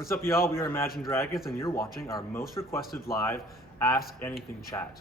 What's up, y'all? We are Imagine Dragons, and you're watching our most requested live Ask Anything Chat.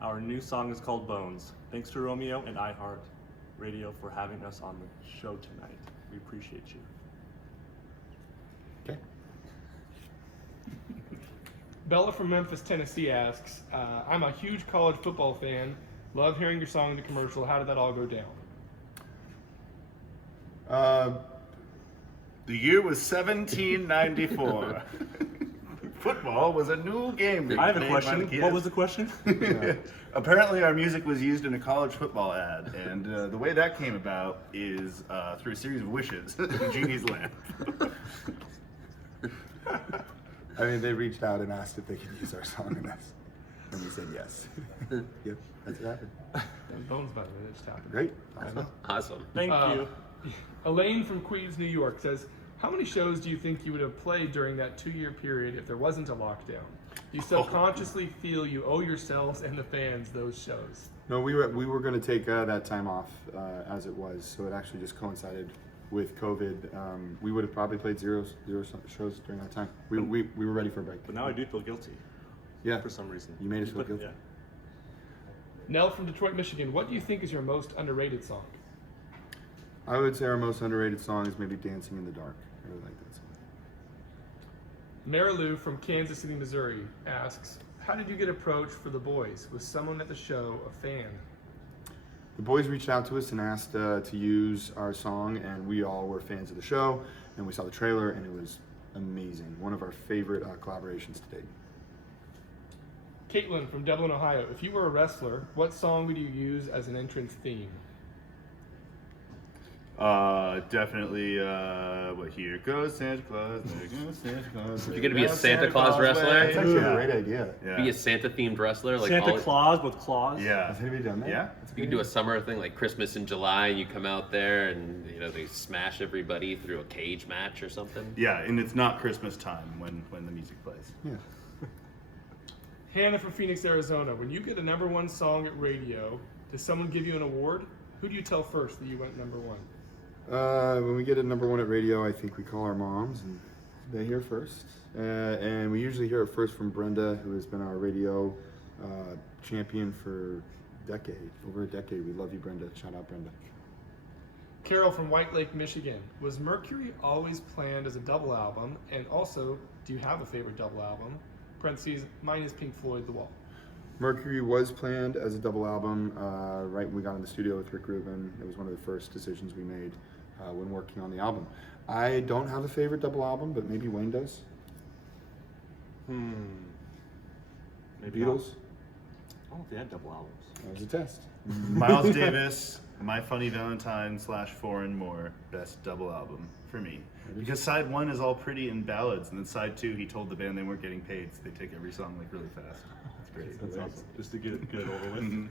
Our new song is called Bones. Thanks to Romeo and iHeart Radio for having us on the show tonight. We appreciate you. Okay. Bella from Memphis, Tennessee asks, I'm a huge college football fan. Love hearing your song in the commercial. How did that all go down? The year was 1794. Football was a new game. I have a question. What was the question? Apparently our music was used in a college football ad, and the way that came about is through a series of wishes in Genie's lamp. I mean, they reached out and asked if they could use our song in us, and we said yes. Yep, that's what happened. Bones, by the way, that just happened. Great. Awesome. Thank you. Elaine from Queens, New York says, how many shows do you think you would have played during that 2-year period if there wasn't a lockdown? Do you subconsciously feel you owe yourselves and the fans those shows? No, we were going to take that time off as it was, so it actually just coincided with COVID. We would have probably played zero shows during that time. We were ready for a break. But now I do feel guilty. Yeah. For some reason. You made us feel guilty. Yeah. Nell from Detroit, Michigan, what do you think is your most underrated song? I would say our most underrated song is maybe Dancing in the Dark. I really like that song. Marilu from Kansas City, Missouri asks, how did you get approached for The Boys? Was someone at the show a fan? The boys reached out to us and asked to use our song, and we all were fans of the show, and we saw the trailer, and it was amazing. One of our favorite collaborations to date. Caitlin from Dublin, Ohio, if you were a wrestler, what song would you use as an entrance theme? Definitely, here goes Santa Claus, there goes Santa Claus. You're gonna be a Santa Claus wrestler? That's actually a great idea. Yeah. Be a Santa-themed wrestler? Like Santa Claus with claws? Yeah. Has anybody done that? Yeah. You can do a summer thing like Christmas in July, and you come out there and they smash everybody through a cage match or something. Yeah, and it's not Christmas time when the music plays. Yeah. Hannah from Phoenix, Arizona, when you get a #1 song at radio, does someone give you an award? Who do you tell first that you went #1? When we get a #1 at radio, I think we call our moms, and they hear first. And we usually hear it first from Brenda, who has been our radio champion for over a decade. We love you, Brenda. Shout out, Brenda. Carol from White Lake, Michigan, was Mercury always planned as a double album? And also, do you have a favorite double album? Parentheses, mine is Pink Floyd, The Wall. Mercury was planned as a double album right when we got in the studio with Rick Rubin. It was one of the first decisions we made when working on the album. I don't have a favorite double album, but maybe Wayne does. Maybe Beatles? not. I don't know if they had double albums. That was a test. Miles Davis, My Funny Valentine /4 and More, best double album for me. Because side 1 is all pretty and ballads, and then side 2, he told the band they weren't getting paid, so they take every song like really fast. It's great. That's awesome. Just to get it over with.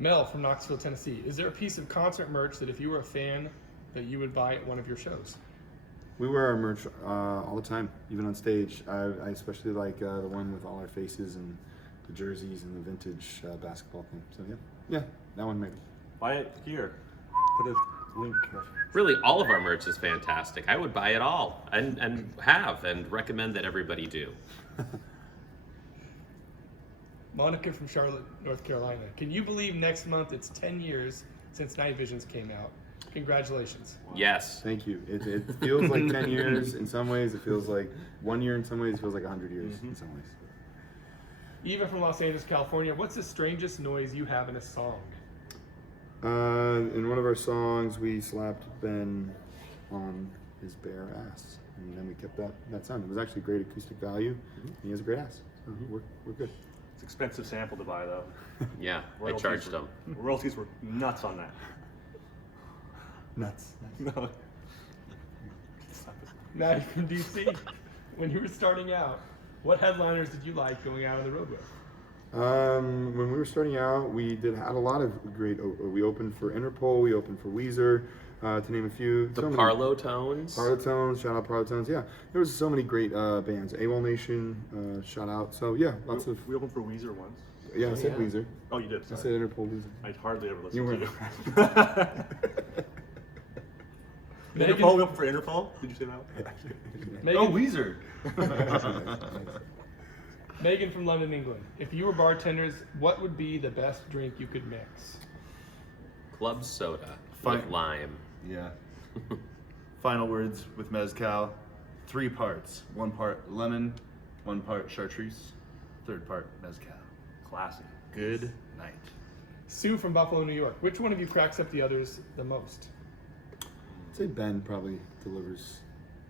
Mel from Knoxville, Tennessee, is there a piece of concert merch that if you were a fan that you would buy at one of your shows? We wear our merch all the time, even on stage. I especially like the one with all our faces and the jerseys and the vintage basketball thing. So yeah, that one maybe. Buy it here. Put a link. Really, all of our merch is fantastic. I would buy it all and recommend that everybody do. Monica from Charlotte, North Carolina, can you believe next month it's 10 years since Night Visions came out? Congratulations. Wow. Yes. Thank you. It feels like 10 years in some ways. It feels like 1 year in some ways. It feels like 100 years in some ways. Eva from Los Angeles, California, what's the strangest noise you have in a song? In one of our songs, we slapped Ben on his bare ass, and then we kept that sound. It was actually great acoustic value. He has a great ass. So we're good. It's an expensive sample to buy, though. Yeah, I Royalties charged them. Royalties were nuts on that. Nuts. No. Maddie from DC, when you were starting out, what headliners did you like going out on the road with? When we were starting out, we had a lot of great. We opened for Interpol. We opened for Weezer, to name a few. The Parlo Tones. Parlo Tones, shout out Parlo Tones. Yeah, there was so many great bands. AWOL Nation, shout out. So yeah, lots of. We opened for Weezer once. Yeah, I said Weezer. Oh, you did. I Sorry. said Interpol Weezer. I hardly ever You listened weren't. to you. Interpol? We opened for Interpol? Did you say that? Megan, Oh, Weezer. Megan from London, England. If you were bartenders, what would be the best drink you could mix? Club soda Fine. with lime. Yeah. Final words with mezcal. 3 parts. 1 part lemon, 1 part chartreuse, 3rd part mezcal. Classic. Good night. Sue from Buffalo, New York. Which one of you cracks up the others the most? I'd say Ben probably delivers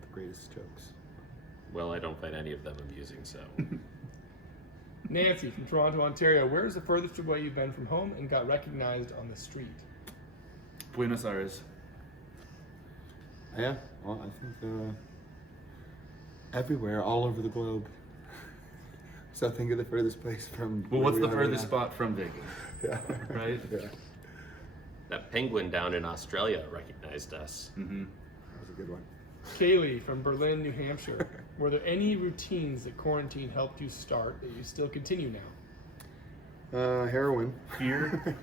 the greatest jokes. Well, I don't find any of them amusing, so. Nancy from Toronto, Ontario. Where is the furthest away you've been from home and got recognized on the street? Buenos Aires. Yeah, well, I think everywhere, all over the globe. So think of the furthest place from. Well, where what's we the are right furthest now. spot from Vegas? Yeah. Right? Yeah, that That penguin down in Australia recognized us. Mm-hmm. was a good one. Kaylee from Berlin, New Hampshire. Were there any routines that quarantine helped you start that you still continue now? Heroin. Fear.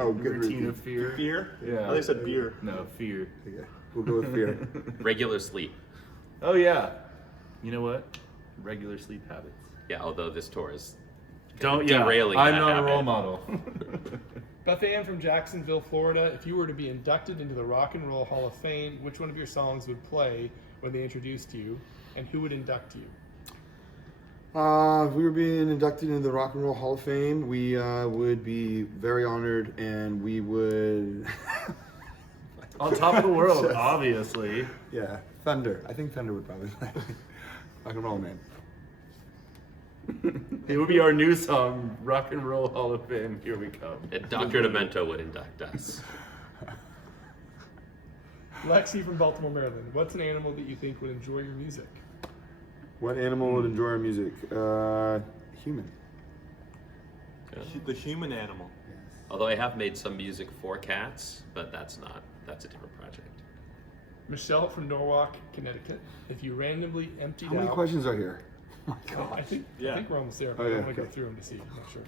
Oh, good Routine of fear. Beer? Yeah. I think I said beer. No, fear. Yeah, we'll go with fear. Regular sleep. Oh yeah. You know what? Regular sleep habits. Yeah, although this tour is I'm derailing that not a habit. role model. Beth Ann from Jacksonville, Florida. If you were to be inducted into the Rock and Roll Hall of Fame, which one of your songs would play when they introduced you, and who would induct you? If we were being inducted into the Rock and Roll Hall of Fame, we would be very honored, and we would. On top of the world, Just- obviously. Yeah, Thunder. I think Thunder would probably play. Rock and Roll Man. It would be our new song, Rock and Roll Hall of Fame. Here we come. And Dr. Demento would induct us. Lexi from Baltimore, Maryland. What's an animal that you think would enjoy your music? What animal would enjoy our music? Human. The human animal. Although I have made some music for cats, but that's a different project. Michelle from Norwalk, Connecticut. If you randomly emptied How many out... questions are here? Oh my I gosh. think Yeah. we're almost there, but Oh, I yeah, don't want to go okay. through them to see. I'm not sure.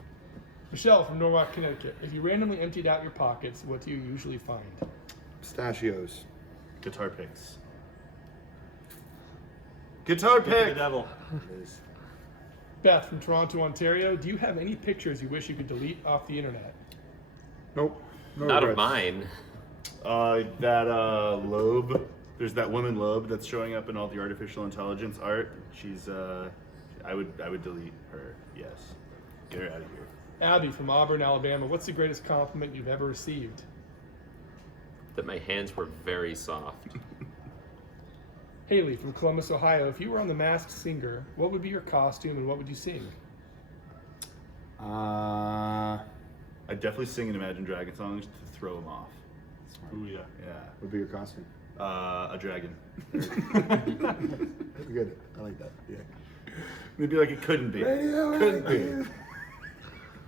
Michelle from Norwalk, Connecticut. If you randomly emptied out your pockets, what do you usually find? Pistachios. Guitar picks. Guitar Pick the pick! devil. Beth from Toronto, Ontario. Do you have any pictures you wish you could delete off the internet? Nope. No Not of regrets. mine. That Loeb. There's that woman Loeb that's showing up in all the artificial intelligence art. She's I would delete her. Yes. Get her out of here. Abby from Auburn, Alabama. What's the greatest compliment you've ever received? That my hands were very soft. Haley from Columbus, Ohio. If you were on The Masked Singer, what would be your costume and what would you sing? I'd definitely sing an Imagine Dragon songs to throw them off. Ooh, yeah. Yeah. What would be your costume? A dragon. That's good. I like that. Yeah. Maybe like it couldn't be. Couldn't be.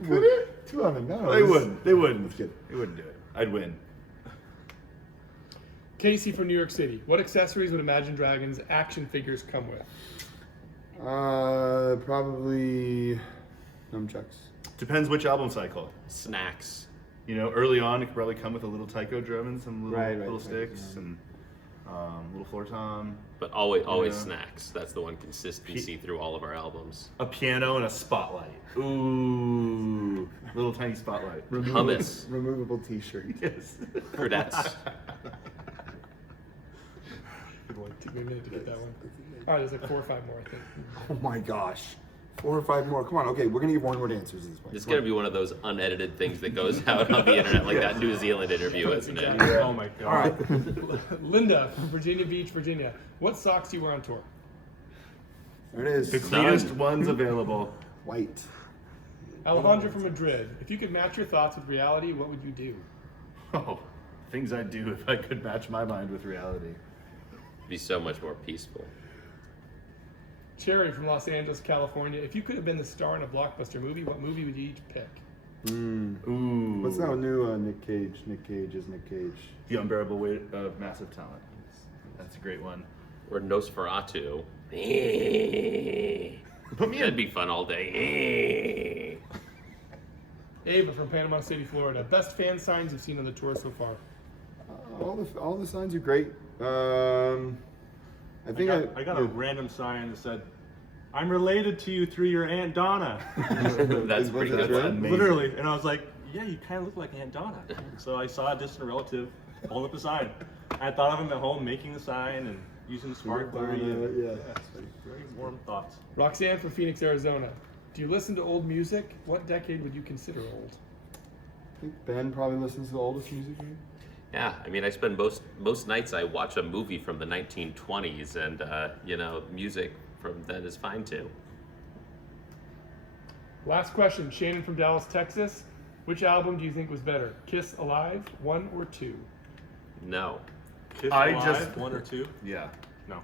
Could it? 2 of them. No. They wouldn't. They wouldn't. That's good. They wouldn't do it. I'd win. Casey from New York City. What accessories would Imagine Dragons action figures come with? Probably nunchucks. Depends which album cycle. Snacks. You know, early on it could probably come with a little taiko drum and some little Right, little right, sticks yeah. and little floor tom, But always Yeah. snacks. That's the one consistency through all of our albums. a piano, and a spotlight. Ooh, little tiny spotlight. Hummus. Removable T-shirt. Yes. Fruitettes. Took me a minute to get that one. All right, there's like 4 or 5 more, I think. Oh my gosh. 4 or 5 more. Come on. Okay, we're gonna give one word answers to this one. It's gonna be one of those unedited things that goes out on the internet, like that New Zealand interview, isn't it? Exactly. Oh my god. All right. Linda from Virginia Beach, Virginia. What socks do you wear on tour? There it is. The cleanest ones available. White. Alejandra from Madrid. If you could match your thoughts with reality, what would you do? Oh, things I'd do if I could match my mind with reality. Be so much more peaceful. Cherry from Los Angeles, California. If you could have been the star in a blockbuster movie, what movie would you each pick? Ooh. What's that new Nick Cage? Nick Cage is Nick Cage. The Unbearable Weight of Massive Talent. That's a great one. Or Nosferatu. Put me That'd in. be fun all day. Ava from Panama City, Florida. Best fan signs you've seen on the tour so far? All the signs are great. I think I got a random sign that said, "I'm related to you through your Aunt Donna." That's pretty that good. right? One. Literally, and I was like, "Yeah, you kind of look like Aunt Donna." So I saw a distant relative holding up the sign. I thought of him at home making the sign and using the sparkler. Yeah. Very warm thoughts. Roxanne from Phoenix, Arizona. Do you listen to old music? What decade would you consider old? I think Ben probably listens to the oldest music. Right? Yeah, I mean, I spend most nights I watch a movie from the 1920s, and you know, music from then is fine too. Last question, Shannon from Dallas, Texas. Which album do you think was better, Kiss Alive, 1 or 2? No. Kiss I Alive, just- 1 or 2? Yeah. No.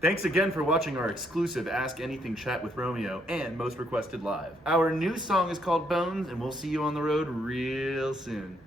Thanks again for watching our exclusive Ask Anything Chat with Romeo and Most Requested Live. Our new song is called Bones, and we'll see you on the road real soon.